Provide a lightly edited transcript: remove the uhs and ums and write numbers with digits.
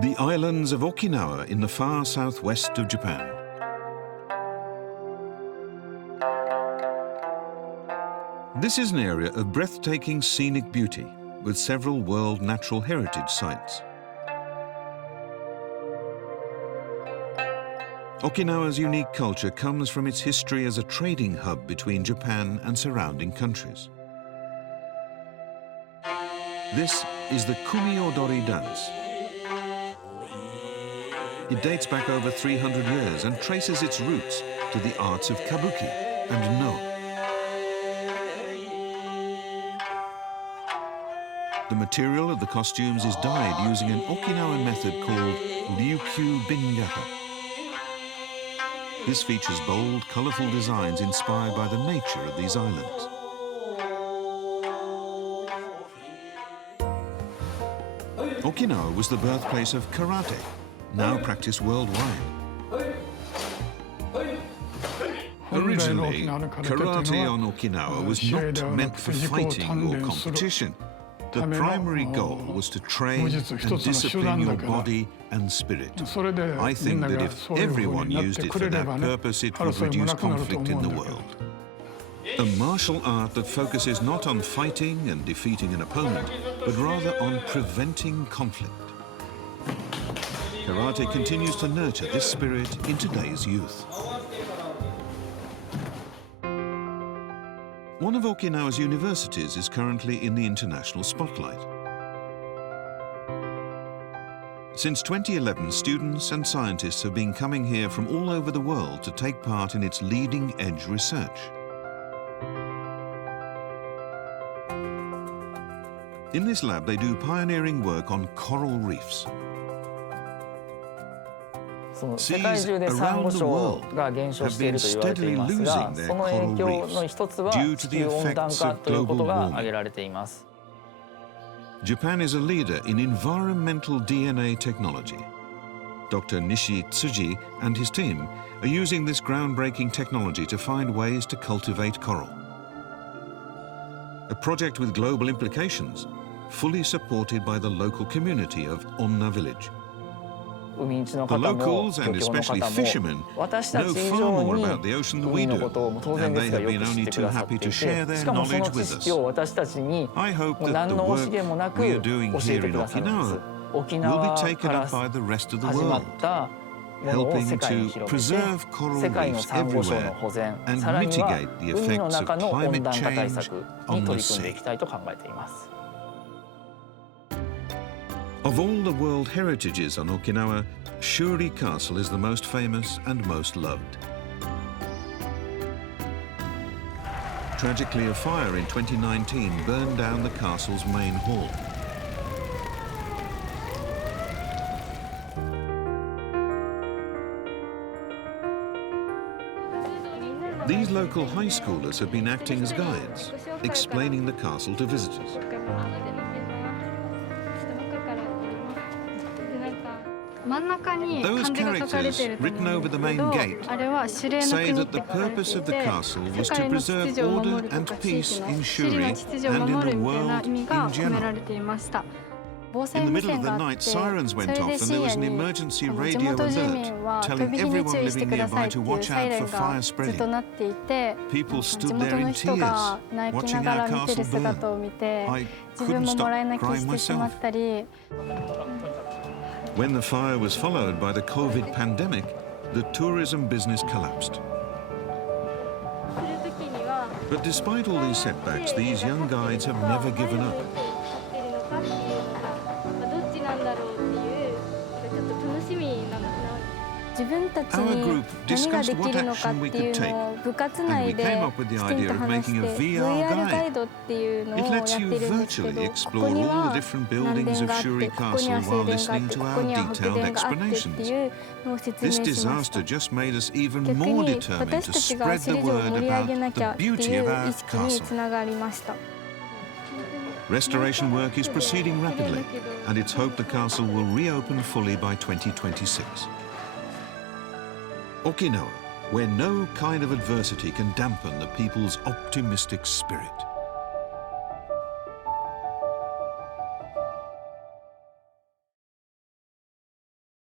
The islands of Okinawa in the far southwest of Japan. This is an area of breathtaking scenic beauty with several World Natural Heritage Sites. Okinawa's unique culture comes from its history as a trading hub between Japan and surrounding countries. This is the Kumiodori dance. It dates back over 300 years and traces its roots to the arts of kabuki and no. The material of the costumes is dyed using an Okinawan method called Ryukyu Bingata. This features bold, colourful designs inspired by the nature of these islands. Okinawa was the birthplace of karate, now practiced worldwide. Originally, karate on Okinawa was not meant for fighting or competition. The primary goal was to train and discipline your body and spirit. I think that if everyone used it for that purpose, it would reduce conflict in the world. A martial art that focuses not on fighting and defeating an opponent, but rather on preventing conflict. Karate continues to nurture this spirit in today's youth. One of Okinawa's universities is currently in the international spotlight. Since 2011, students and scientists have been coming here from all over the world to take part in its leading-edge research. In this lab, they do pioneering work on coral reefs. Seas around the world have been steadily losing their coral reefs due to the effects of global warming. Japan is a leader in environmental DNA technology. Dr. Nishi Tsuji and his team are using this groundbreaking technology to find ways to cultivate coral. A project with global implications, fully supported by the local community of Onna village. The locals, and especially fishermen, know far more about the ocean than we do, and they have been only too happy to share their knowledge with us. I hope that the work we are doing here in Okinawa will be taken up by the rest of the world, helping to preserve coral reefs everywhere and mitigate the effects of climate change on the sea. Of all the world heritages on Okinawa, Shuri Castle is the most famous and most loved. Tragically, a fire in 2019 burned down the castle's main hall. These local high schoolers have been acting as guides, explaining the castle to visitors. Those characters written over the main gate say that the purpose of the castle was to preserve order and peace in Shuri and in the world in general. In the middle of the night, sirens went off and there was an emergency radio alert telling everyone living nearby to watch out for fire spreading. People stood there in tears, watching our castle burn. I couldn't stop crying myself. When the fire was followed by the COVID pandemic, the tourism business collapsed. But despite all these setbacks, these young guides have never given up. Our group discussed what action we could take, and we came up with the idea of making a VR guide. It lets you virtually explore all the different buildings of Shuri Castle while listening to our detailed explanations. This disaster just made us even more determined to spread the word about the beauty of our castle. Restoration work is proceeding rapidly, and it's hoped the castle will reopen fully by 2026. Okinawa, where no kind of adversity can dampen the people's optimistic spirit.